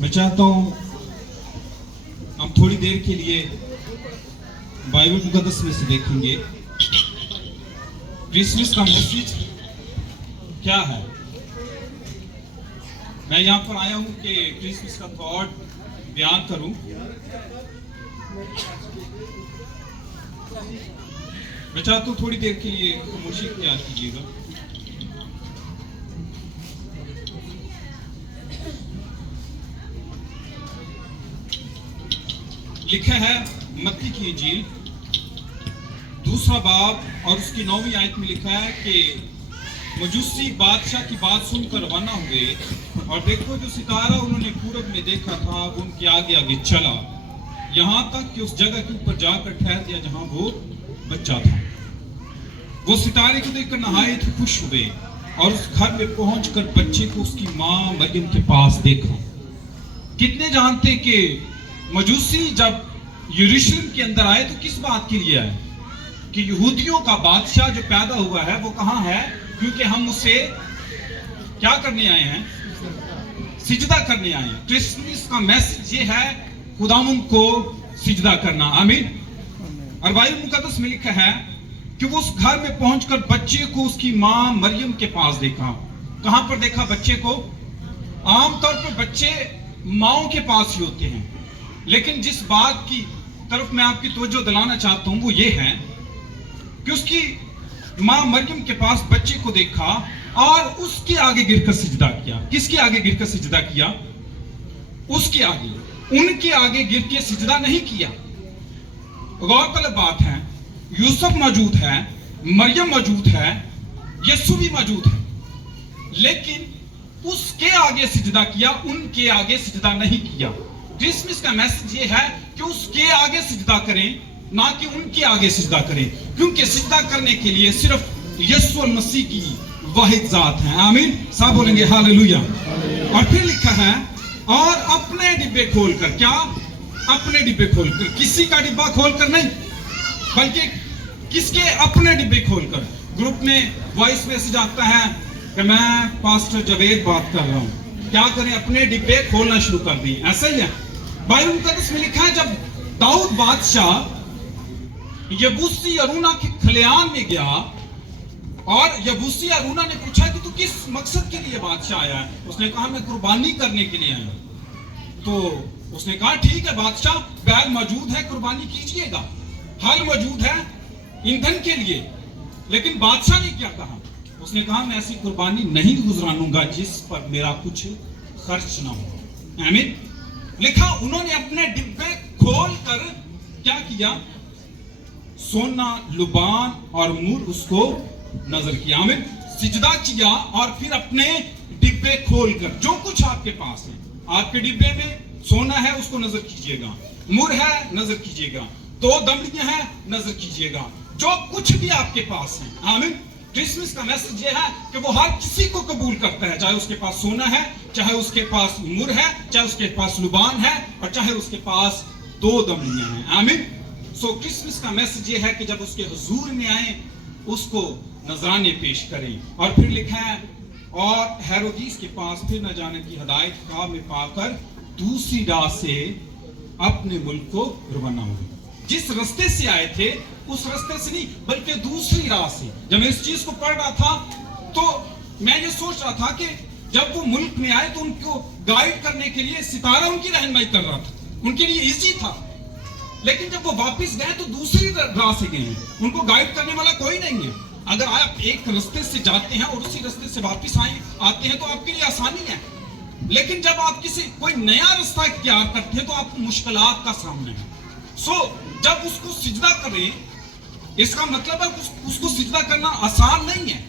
मैं चाहता हूँ हम थोड़ी देर के लिए बाइबल मुकद्दस में से देखेंगे क्रिसमस का मैसेज क्या है। मैं यहाँ पर आया हूँ कि क्रिसमस का थॉट बयान करूँ। मैं चाहता हूँ थोड़ी देर के लिए खामोशी इख्तियार कीजिएगा। लिखा है मत्ती की इंजील 2 बाब और उसकी 9वीं आयत में लिखा है कि मजूसी बादशाह की बात सुनकर रवाना हुए और देखो जो सितारा उन्होंने पूरब में देखा था वो उनके आगे आगे चला, यहाँ तक कि उस जगह के ऊपर जाकर ठहर दिया जहाँ वो बच्चा था। वो सितारे को देखकर नहायत खुश हुए और उस घर में पहुंचकर बच्चे को उसकी माँ मरियम के पास देखा। कितने जानते कि मजूसी जब यरूशलेम के अंदर आए तो किस बात के लिए आए कि यहूदियों का बादशाह जो पैदा हुआ है वो कहाँ है, क्योंकि हम उसे क्या करने आए हैं, सिजदा करने आए हैं। क्रिसमस का मैसेज ये है खुदावंद को सिजदा करना। आमीन। और बाइबल मुकद्दस में लिखा है कि वो उस घर में पहुंचकर बच्चे को उसकी माँ मरियम के पास देखा। कहां पर देखा बच्चे को? आमतौर पर बच्चे माओं के पास ही होते हैं, लेकिन जिस बात की तरफ मैं आपकी तवज्जो दिलाना चाहता हूं वो ये है कि उसकी मां मरियम के पास बच्चे को देखा और उसके आगे गिरकर सिजदा किया। किसके आगे गिरकर सिजदा किया? उसके आगे, उनके आगे गिर के सिजदा नहीं किया। गौरतलब बात है यूसुफ मौजूद है, मरियम मौजूद है, यीशु भी मौजूद है, लेकिन उसके आगे सिजदा किया, उनके आगे सिजदा नहीं किया। क्रिसमस का मैसेज ये है कि उसके आगे सिजदा करें, ना कि उनके आगे सिजदा करें, क्योंकि सिजदा करने के लिए सिर्फ यीशु मसीह की वाहिद जात है। आमीन। सब बोलेंगे हालेलुया। और फिर लिखा है और अपने डिब्बे खोलकर, क्या? अपने डिब्बे खोलकर, किसी का डिब्बा खोलकर नहीं, बल्कि किसके? अपने डिब्बे खोलकर। ग्रुप में वॉइस मैसेज आता है कि मैं पास्टर जवेद बात कर रहा हूं, क्या करें? अपने डिब्बे खोलना शुरू कर दिए। ऐसा ही है। बाइबल मुकद्दस में लिखा है जब दाऊद बादशाह यबूसी अरूना के खलियान में गया और यबूसी अरूना ने पूछा कि तू किस मकसद के लिए बादशाह आया है? उसने कहा मैं कुर्बानी करने के लिए आया। तो उसने कहा ठीक है बादशाह, बैल मौजूद है, कुर्बानी कीजिएगा, हल मौजूद है ईंधन के लिए। लेकिन बादशाह ने क्या कहा? उसने कहा मैं ऐसी कुर्बानी नहीं गुजरानूंगा जिस पर मेरा कुछ खर्च ना हो। आमीन। लिखा उन्होंने अपने डिब्बे खोल कर क्या किया? सोना, लुबान और मूर उसको नजर किया। आमीन। सिजदा किया और फिर अपने डिब्बे खोलकर, जो कुछ आपके पास है, आपके डिब्बे में सोना है उसको नजर कीजिएगा, मूर है नजर कीजिएगा, 2 दमड़ियां हैं नजर कीजिएगा, जो कुछ भी आपके पास है। आमीन। क्रिसमस का मैसेज ये है कि वो हर किसी को कबूल करता है, चाहे उसके पास सोना है, चाहे उसके पास मूर है, चाहे उसके पास लुबान है, और चाहे उसके पास 2 दमड़ियां हैं। आमीन। सो क्रिसमस का मैसेज ये है कि जब उसके हुजूर में आए उसको नजराने पेश करें। और फिर लिखा है और हेरोदीस के पास फिर न जाने की हिदायत ख्वाह में पाकर दूसरी राह से अपने मुल्क को रवाना हुए। जिस रास्ते से आए थे उस रास्ते से नहीं, बल्कि दूसरी राह से। जब मैं इस चीज को पढ़ रहा था तो मैं ये सोच रहा था कि जब वो मुल्क में आए तो उनको गाइड करने के लिए सितारा उनकी रहनुमाई कर रहा था, उनके लिए इजी था। लेकिन जब वो वापस गए तो दूसरी राह से गए हैं, उनको गाइड करने वाला कोई नहीं है। अगर आप एक रास्ते से जाते हैं और उसी रास्ते से वापस आते हैं तो आपके लिए आसानी है, लेकिन जब आप कोई नया रास्ता इख्तियार करते हैं तो आपको मुश्किलात का सामना है। जब उसको सिजदा करें, इसका मतलब है उसको सिजदा करना आसान नहीं है।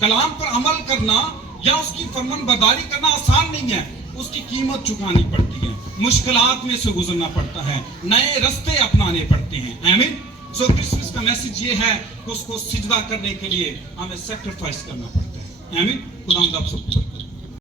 कलाम पर अमल करना या उसकी फरमानबरदारी करना आसान नहीं है, उसकी कीमत चुकानी पड़ती है, मुश्किलात में से गुजरना पड़ता है, नए रास्ते अपनाने पड़ते हैं। आमीन। सो क्रिसमस का मैसेज ये है कि उसको सिजदा करने के लिए हमें सैक्रिफाइस करना पड़ता है। आमीन। खुदा आप सबको